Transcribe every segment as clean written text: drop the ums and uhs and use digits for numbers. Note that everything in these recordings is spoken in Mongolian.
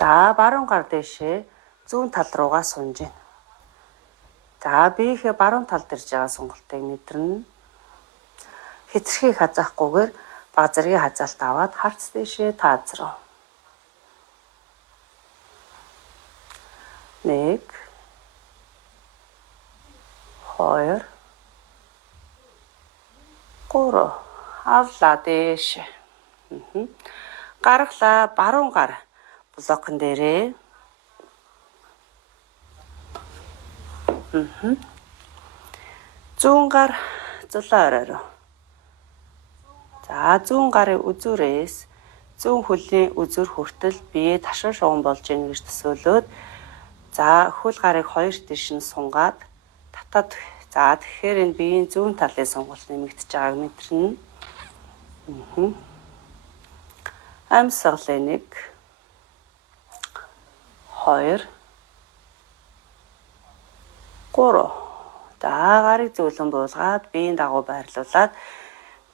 За баруун гар дэшээ зүүн тал руугаа сунж гин. За биеийнхээ баруун талд ирж байгаа сонголтыг мэдрэнэ. Хэтэрхий хазаахгүйгээр бага зэргийн хазаалт аваад харц дэшээ таазрав. 1 2 3 авлаа дэшээ. Гаргалаа баруун гар блокн дээрээ. Зүүн гар зулаа оройроо. За зүүн гарын үзүүрээс зүүн хөлний үзүүр хүртэл бие ташаа шугам болж ийн гэж төсөөлөөд за хөл гарыг хоёр тиш нь сунгаад татаад за тэгэхээр энэ биеийн зүүн талын сонголт нэмэгдэж байгааг мэдэрнэ. Амьсгалын 1 2 3 за гарыг зөөлөн буулгаад биеийн дагуу байрлуулад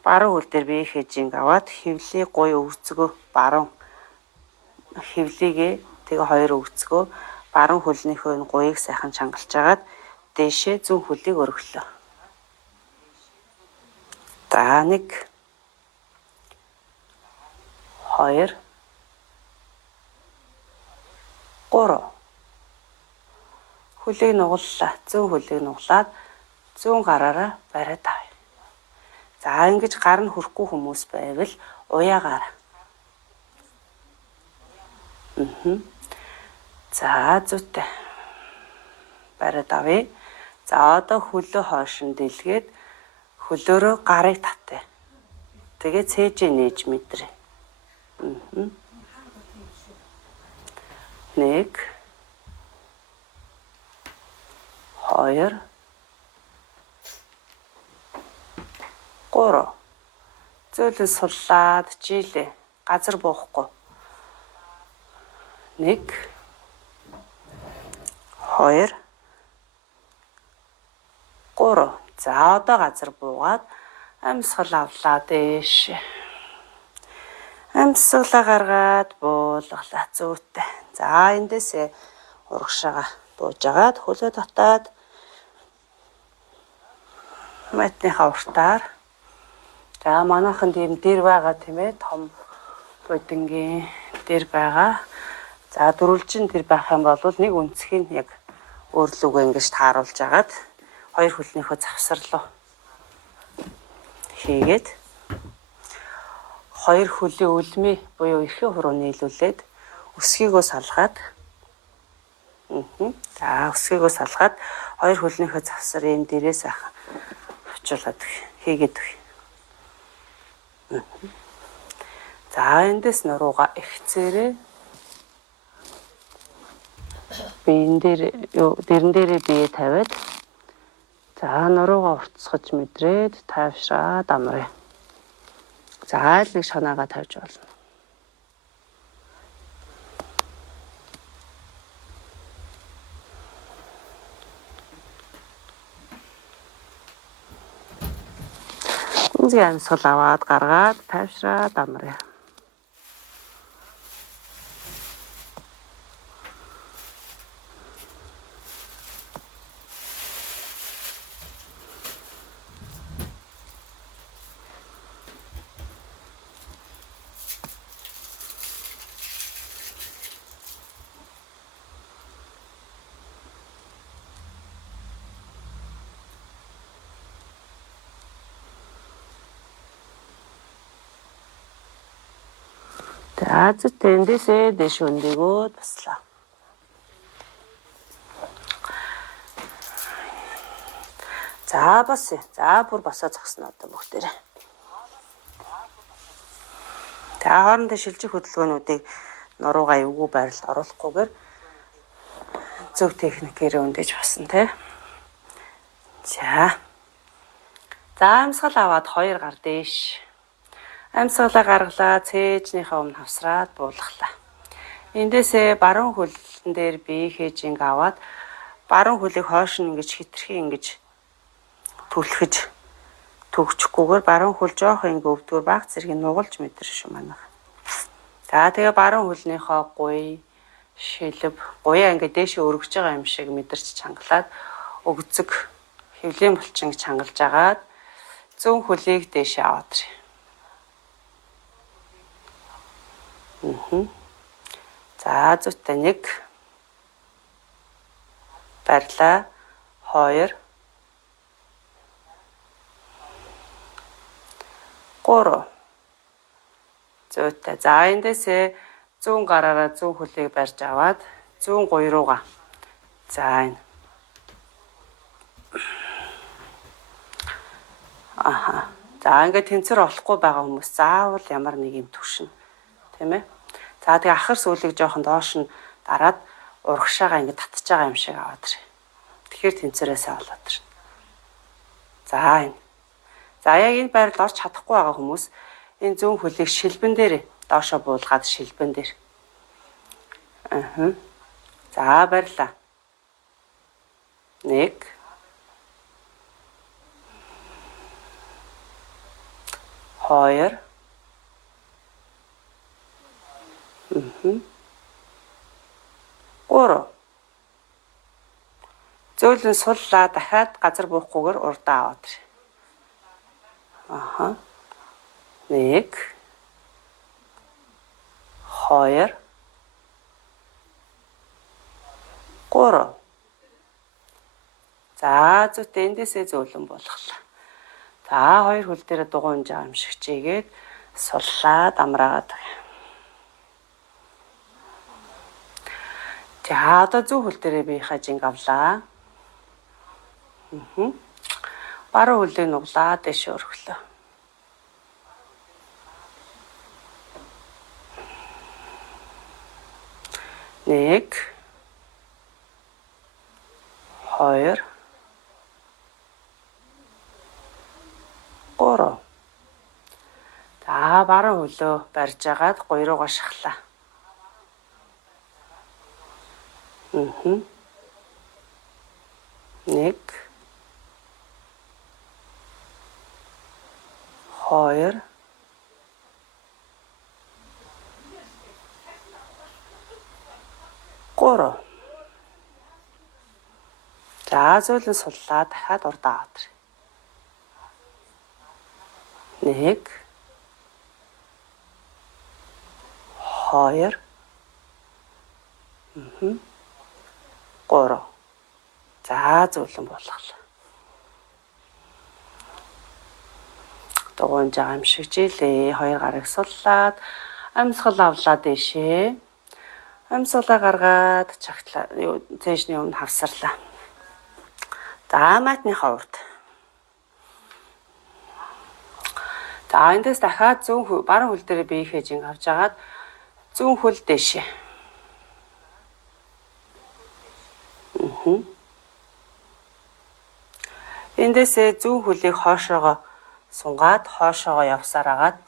баруун хөл дээр биеийнхээ жинг аваад хөвлийг гоё өвцгөө баруун хөвлийгээ тэгээ хоёр өвцгөө баруун хөлнийхөө энэ гоёг сайхан чангалж агаад дээшээ зүүн хөлийг өргөлөө. За 1 2 3 хөлийг нугаллаа. Зүүн хөлийг нуглаад зүүн гараараа бариад авъя. За ингэж гар нь хүрэхгүй хүмүүс байвал уяагаар. За зүйтэй. Бариад авъя. За одоо хөлөө хойшин дэлгээд хөлөөрөө гарыг татъя. Тэгээд цээжээ нээж мэдрээ. 1 2 3 зөөлөн суллаад жилээ. Газар буухгүй. 1 2 3 за одоо газар буугаад амьсгал авлаа дээш. Амьсгалаа гаргаад буулгалаа зүйтэй. За эндээсээ урагшаага бууж агаад хөлөө татаад матныхаа уртаар за манайхан тийм дэр байгаа тийм ээ том будингийн дэр байгаа. За дөрвөлжин дэр байх юм бол нэг үнцгийг яг өөрлөгөө ингэж тааруулж агаад хоёр хөлнийхөө завсарлуу хийгээд хоёр хөлийн үлмээ буюу эрхэн хуруу нийлүүлээд өсгийгөө салгаад за өсгийгөө салгаад хоёр хөлнийхөө завсар ийм дээрээ сайхан авчуулаад хийгээд өгье. За эндээс нуруугаа ихцээрээ биен дээр дэрэн дээрээ бие тавиад за нуруугаа уртсгаж мэдрээд тайвшраад амраа. За аль нэг шанаагаа тавьж болно. Үнзгийн амьсгал аваад гаргаад тайвшраад амраа. За зүйтэй эндээсээ дэш өндөөгөө таслаа. За босъё. За бүр босоо зогсно одоо бүгдээрээ. За хоорондоо шилжих хөдөлгөөнүүдийг нуруугаа эвгүй байралд оруулахгүйгээр зөв техникээр өндөөж басан тий. За амьсгал аваад хоёр гар дээш. Амьсгалаа гаргалаа цээжнийхээ өмнө хавсраад буулгалаа. Эндээсээ баруун хөлн дээр биеийнхээ жинг аваад баруун хөлийг хойш нь ингэж хитрхи ингэж түлхэж төгчхгүйгээр баруун хөл жоох ингэ өвдгөр баг зэрэг нугалж мэдэрч шүү манайх. За тэгээ баруун хөлнийхөө гуй шилб буяа ингээд дээшээ өргөж байгаа юм шиг мэдэрч чангалаад өгцөг хэвлийн булчин чангалж агаад зүүн хөлийг дээшээ аваад ирье. За зүйтэй 1 барьлаа 2 3 зүйтэй. За эндээсээ зүүн гараараа зүүн хөлийг барьж аваад зүүн гуй руугаа. За энэ. За ингээд тэнцвэр олохгүй байгаа хүмүүс заавал ямар нэг юм төвшин. Тийм ээ. За тэгээ ахар сүүлийг жоохон доош нь дараад урагшаага ингээд татж байгаа юм шиг аваад ирье. Тэгэхээр тэнцвэрээсээ болоод ирнэ. За энэ. За яг энэ байрал орч чадахгүй байгаа хүмүүс энэ зүүн хөлийг шилбэн дээр доошоо буулгаад шилбэн дээр. За барьлаа. 1 2 3 зөөлөн суллаа дахиад газар буухгүйгээр урдаа аваад ирье. 1 2 3 За зүйтэй эндээсээ зөөлөн болгоглоо. За хоёр хөл дээр дугуйнж байгаа юм шиг чигээд суллаад амраагаад. За одоо зүүн хөл дээрээ биеийнхаа жинг авлаа. Баруун хөлийг нуглаад дэш өргөлөө. 1 2 3 За баруун хөлөө барьж агаад гуй руугаа шахлаа. 1 2 3 За зөөлөн суллаа дахиад урдаа аваад ирье. 1 2 3 За зөөлөн болгоглоо. Дугуйнж байгаа юм шиг жилээ. Хоёр гарыг суллаад амьсгал авлаа дэшээ. Амьсгалаа гаргаад чагтлаа. Цээжний өмнө хавсарлаа. За матныхаа урд. За эндээс дахиад зүүн баруун хөл дээр биеийнхээ жинг авч агаад зүүн хөл дэшээ. Эндээсээ зүүн хөлийг хоошоогоо сунгаад хоошоогоо явсаар агаад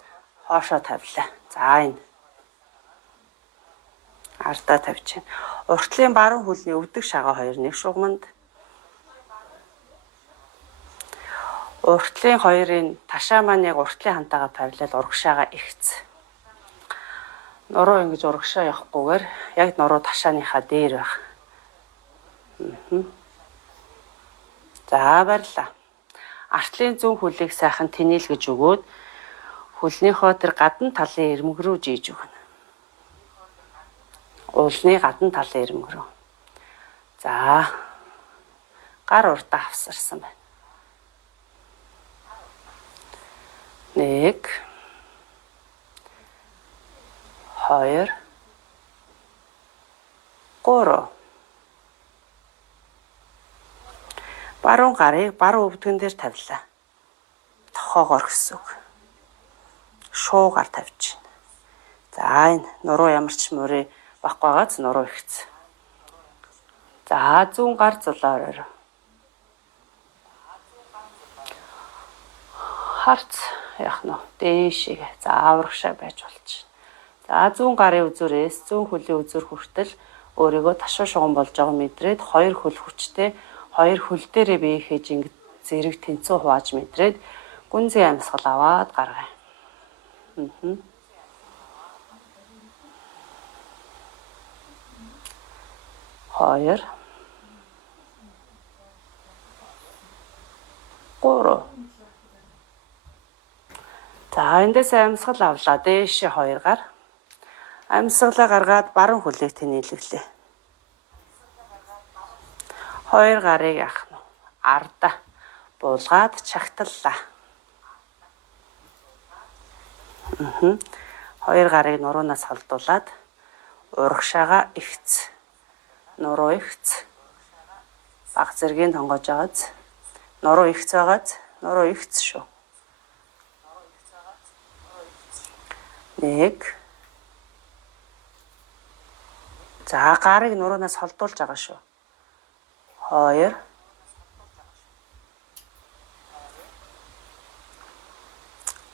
хоошоо тавилаа. За энэ ардаа тавьж байна. Уртлын баруун хөлний өвдөг шагаа хоёр нэг шугамд. Уртлын хоёрын ташаа маань яг уртлын хантайгаа параллел урагшаага ихц. Нуруу ингэж урагшаа явахгүйгээр яг нуруу ташааныхаа дээр байх. За барьлаа. Артлын зүүн хөлийг сайхан тэнэлгэж өгөөд хөлнийхөө тэр гадна талын ирмэг рүү жийж өгнө. Уулны гадна талын ирмэг рүү. За гар урдаа авсарсан байна. 1 2 3 Баруун гарыг баруун өвдгөн дээр тавилаа. Тохоогоор гэсэн үг. Шуугаар тавьж байна. За энэ нуруу ямар ч мөрөө баггүй байгааз нуруу ихц. За зүүн гар зулаараа. Харц яах нь дээшээ. За аврагшаа байж болчих. За зүүн гарын үзүүрээс зүүн хөлийн үзүүр хүртэл өөрийгөө ташуу шугам болж байгаа мэдрээд хоёр хөл хүчтэй хоёр хөл дээрээ биеийнхээ жинг зэрэг тэнцүү хувааж мэдрээд гүнзгий амьсгал аваад гаргая. 2 3. За эндээс амьсгал авлаа. Дээшээ 2 гар. Амьсгалаа гаргаад баруун хөлийг тэнэлэглээ. 2 гарыг яах нь арда буулгаад чагтлаа. 2 гарыг нуруунаас холдуулаад урагшаага ихц. Нуруу ихц. Баг зэргийн тонгож байгааз. Нуруу ихц байгааз. Нуруу ихц шүү. 1. За гарыг нуруунаас холдуулж байгаа шүү. 2.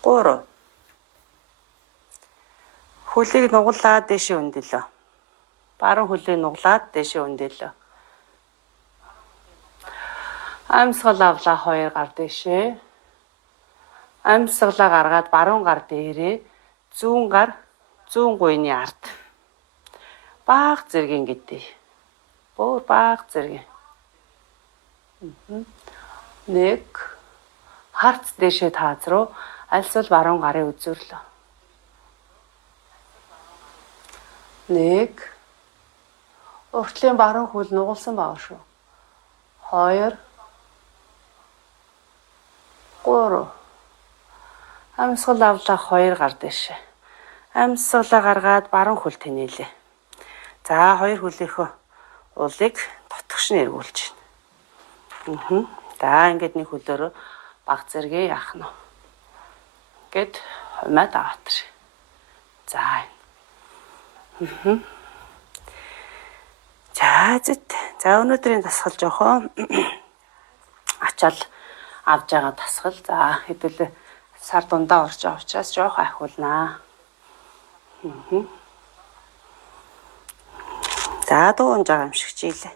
3. Хөлийг нуглаад дэшээ өндөлөө. Баруун хөлийг нуглаад дэшээ өндөлөө. Амьсгал авлаа 2 гар дэшээ. Амьсгалаа гаргаад баруун гар дээрээ зүүн гар зүүн гуйны ард. Бага зэргийн гэдэг. Бөөр бага зэргийн. 1. Харц дэшээ тааз руу альсвал баруун гарын үзүүрлөө. 1. Уртлын баруун хөл нугалсан байгаа шүү. 2. 3. Амьсгал авлаа 2 гар дэшээ. Амьсгалаа гаргаад баруун хөл тэнээлээ. За 2 хөлийнхөө улыг дотгошн эргүүлж байна. За ингээд нэг хөлөөрөө баг зэрэг яах нь. Гэт хумаад аваатар. За. За зэт. За өнөөдрийн дасгал жоохон ачаал авж байгаа дасгал. За хэдүүлээ сар дундаа орж байгаа учраас жоох ахиулнаа. За дуунж байгаа юм шиг чийлээ.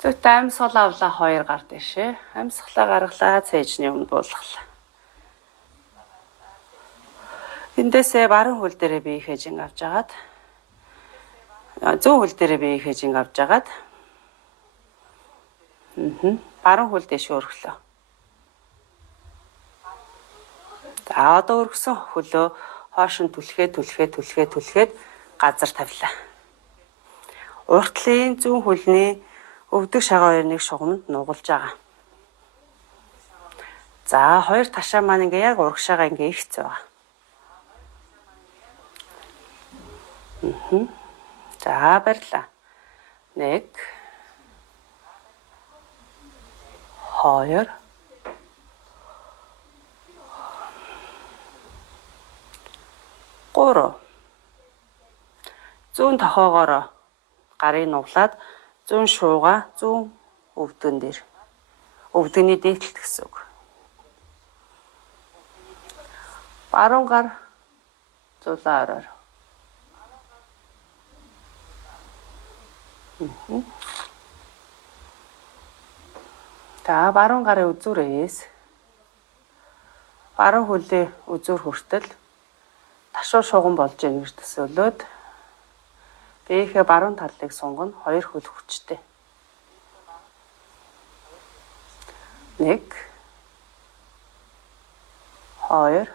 Зөвхөн амьсгал авлаа 2 гар дэшээ. Амьсгалаа гаргалаа цээжний өмнө буулгалаа. Эндээсээ баруун хөл дээрээ бие хээжин авч агаад зүүн хөл дээрээ бие хээжин авч агаад баруун хөл дэш өргөлөө. За одоо өргөсөн хөлөө хоош нь түлхээд газар тавилаа. Уртлын зүүн хөлний өвдөг шагаа 2-ыг шугамд нугалж байгаа. За 2 ташаа маань ингээ яг урагшаага ингээ ихц байгаа. За барьлаа. 1. 2. 3. Зүүн тохоогоор гарыг нуглаад зүүн шууга зүүн өвдгөн дээр. Өвдгөний дээдлэлт гэсэн үг. Баруун гар зулаа ороор. За баруун гарын үзүүрээс баруун хөлөө үзүүр хүртэл ташуу шугам болж ийн гэж төсөөлөөд биеийнхээ баруун талыг сунгана 2 хөл хүчтэй. 1. 2.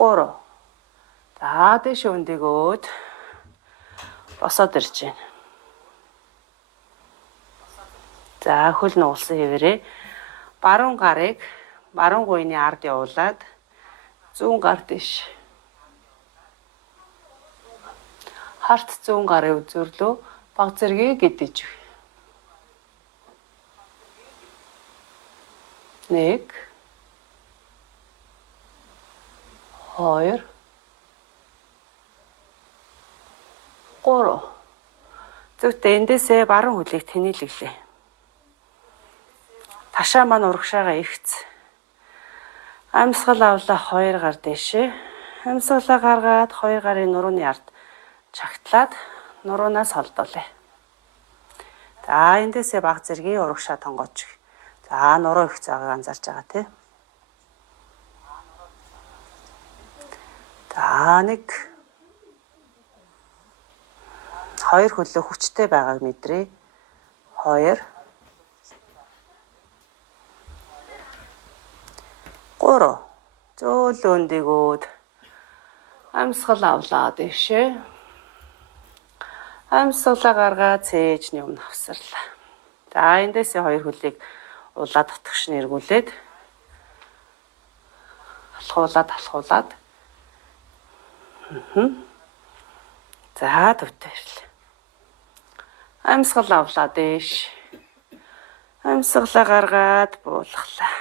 3. За дэш өндөгөөд босоод ирж байна. За хөл нугалсан хэвээрээ баруун гарыг баруун гуйны ард явуулаад зүүн гар дэш. Харт зүүн гарын үзүүрлөө баг зэргийг гэдэж байна. 1. 2. 3. Зөвхөн эндээсээ баруун хөлийг тэнэлэглээ. Ташаа маань урагшаага ихц. Амьсгал авлаа 2 гар дэшээ. Амьсгалаа гаргаад 2 гарын нурууны ард чагтлаад нуруунаас холдуулъя. За эндээсээ баг зэргийн урагшаа тонгооч. За нуруу их цагааг анзаарч байгаа тий. За нэг хоёр хөлөө хүчтэй байгааг мэдрээ. 2 3 зөөлөн дэгөөд амьсгал авлаа дэвшээ. Амьсгалаа гаргаад цээжний өмнө авсарлаа. За эндээсээ хоёр хөлийг улаад утгаш нэргүүлээд алхуулаад. За төвтэй. Амьсгал авлаа дээш. Амьсгалаа гаргаад буулгалаа.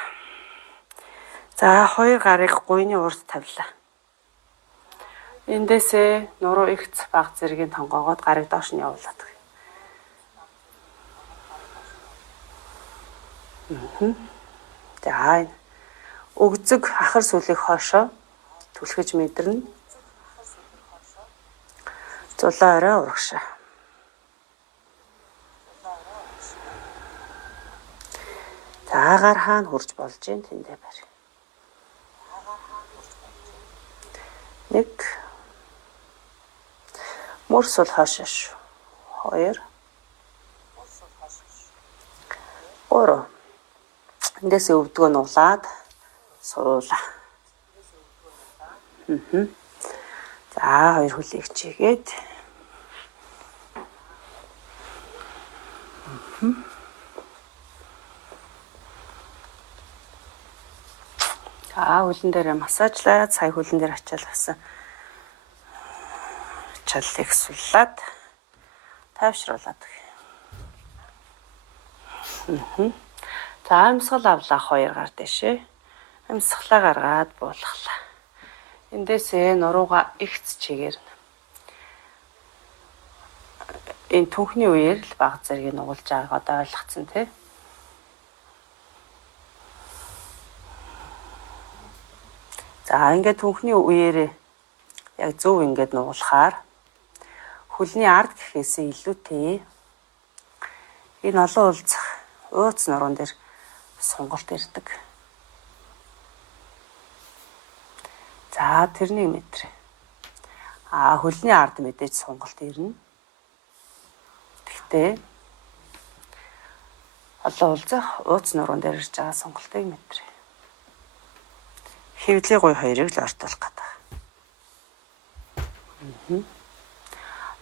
За хоёр гарыг гуйны урд тавилаа. Эндээсээ нуруу ихц баг зэргийн тонгоогоод гарыг доош нь явуулаад. За өгзөг ахар сүлийг хойшоо түлхэж мэдэрнэ. Зулаа орой урагшаа. Заагаар хаана хурж болж юм тэндээ барь. 1 мөрс бол хойшоо шүү. 2 3 эндээсээ өвдгөө нуглаад суулаа. За хоёр хөлийг чигээд хөлн дээр массажлаад сая хөлн дээр ачаал басан ачааллыг суллаад тайвшруулад. За амьсгал авлаа 2 гар дэшээ. Амьсгалаа гаргаад буулгалаа. Эндээсээ нурууга ихц чигээрнэ. Энэ түүхний үеэр л баг зэргийг нугалж байгааг одоо ойлгоцсон тий. За ингээд түүхний үеэр яг зөв ингээд нугалахаар хөлний ард гэхээсээ илүүтэй энэ олон улцах ууц нуруунд дээр сонголт ирдэг. За тэрнийг мэдрээ. Хөлний ард мэдээж сонголт ирнэ. Гэхдээ олон улцах ууц нуруунд дээр ирж байгаа сонголтыг мэдрээ. Хэвлээ гуй хоёрыг л ортуулах гэдэг.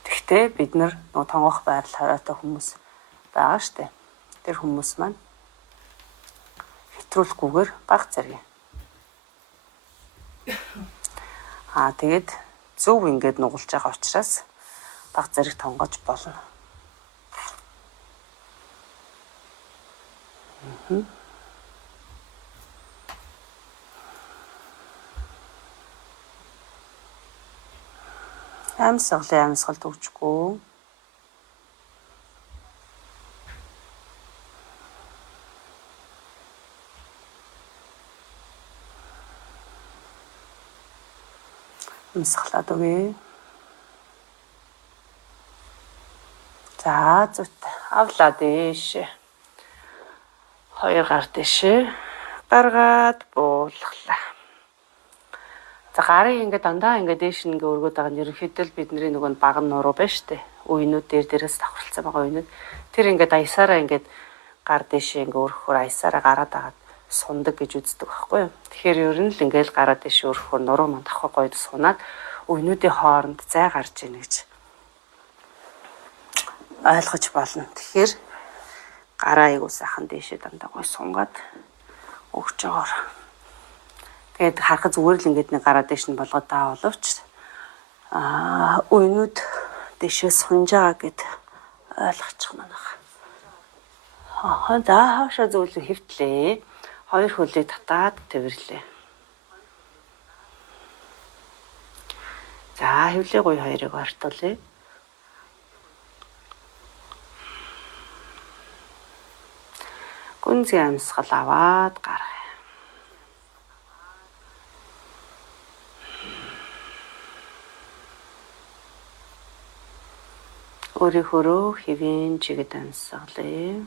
Гэхдээ бид нар нөө тонгох байрал хоройтой хүмүүс байгаа штэ. Тэр хүмүүс маань хэтрүүлэхгүйгээр баг зэрэг. Тэгээд зөв ингээд нугалж байгаа учраас баг зэрэг тонгож болно. Амьсгалд өгчгүй. Амьсгалаад өгье. За зүт авлаа дэш. 2 гар дэшээ. Гаргаад буулгалаа. За гарыг ингээд дандаа ингээд дээш ингээ өргөд байгаа нь ерөнхийдөө бидний нөгөө баг нуруу байна штэ. Уйнууд дээрээс давхарлцсан байгаа уйнууд. Тэр ингээд аясаараа ингээд гар дээшээ ингээ өргөхөөр аясаараа гараад агаад сундаг гэж үздэг байхгүй юу. Тэгэхээр ер нь л ингээд гараад дээшээ өргөхөөр нуруу манд давхар гойд сунаад уйнуудын хооронд зай гарч ийн гэж ойлгож болно. Тэгэхээр гараа айгуу сайхан дээшээ дандаа гой сунгаад өгч байгаа. Тэгээд харахад зүгээр л ингээд нэг гараа дээш нь болгоод таа боловч уйнууд дээшээ сунж байгаа гэд ойлгочих манайх. За хаашаа зөвлө хэвтлээ. 2 хөлийг татаад тэрвэрлээ. За хэвлээ гуй хоёрыг ортуулъя. Гүнзгий амьсгал аваад гаргая. Өөрийнхөө хэвэн чигэд амьсгалъя.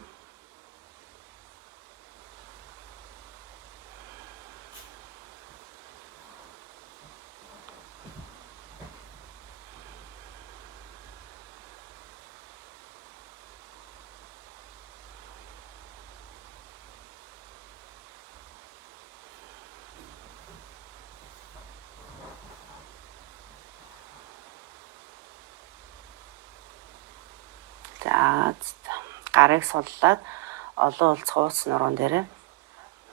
гарыг суллаад олон улц хууц нуруунд дээрээ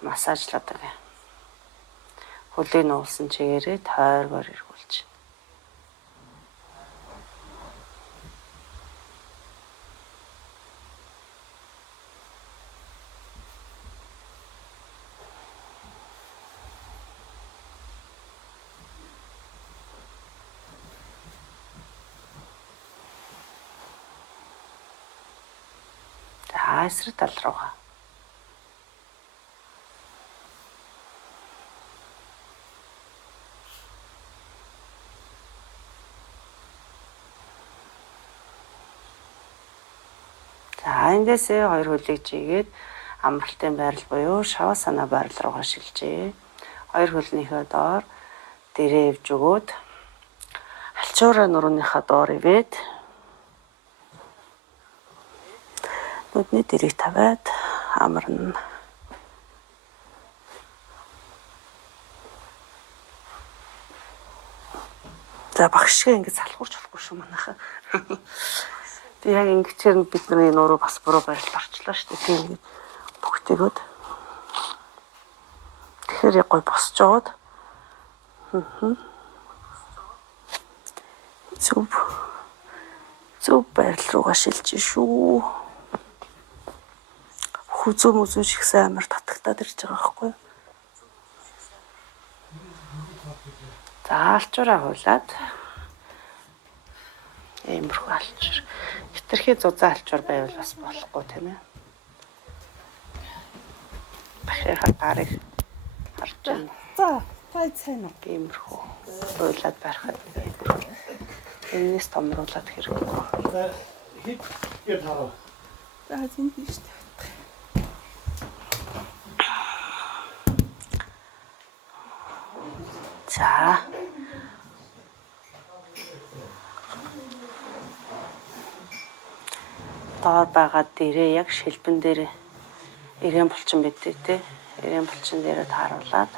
массажладаг. Хөлийг нуулсан чигээрээ тойргоор эргүүлж. За эсрэг тал руугаа. За эндээсээ хоёр хөлийг жигээд амралтын байрал буюу шавасана байрал руугаа шилжээ. Хоёр хөлнийхөө доор дээрээ ивж өгөөд алчуураа нурууныхаа доор ивээд нүдний дэрийг тавиад амарна. За багшгаа ингэж салхуурч болохгүй шүү манайхаа. Тэг яг ингэчээр бидний нуруу бас буруу байрал орчлоо шүү дээ. Тийм бүгдэгөөд. Тэгэхээр яг гой босч жоод. Зүг байрал руугаа шилжиж шүү. Хүзүү мүзүү шигсэн амар татагтаад ирж байгаа байхгүй юу? За алчуураа хуулаад иймэрхүү алчуур. Хитрхи зузаан алчуур байвал бас болохгүй тийм ээ. Бахирхаа гарыг харж байна. За тай цайна иймэрхүү уйлаад барихад энэс томруулаад хэрэггүй. Хит гээд хараа. за тийм биш үү. За. Доор байгаа дээрээ яг шилбэн дээр ирээн булчин бидтэй те. Ирээн булчин дээрээ тааруулаад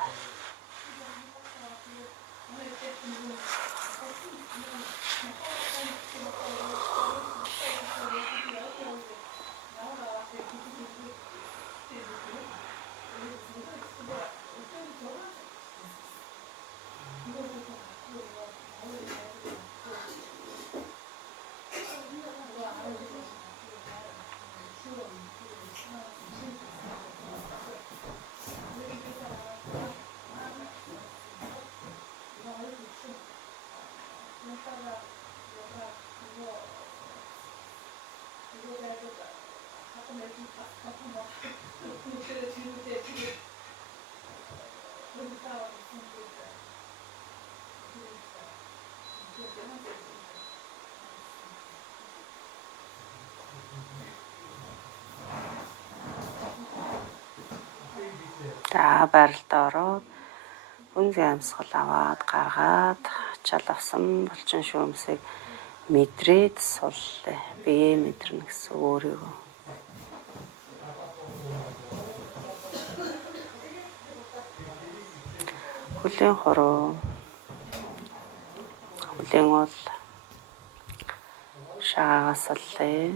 за байралтаа ороод үнгийн амьсгал аваад гаргаад чал авсан булчин шүүмсийг мэдрээд суллаа. Бие мэдрэнэ гэсэн өөрийгөө. Хүлийн хороо. Хүлийн бол шаагаас суллаа.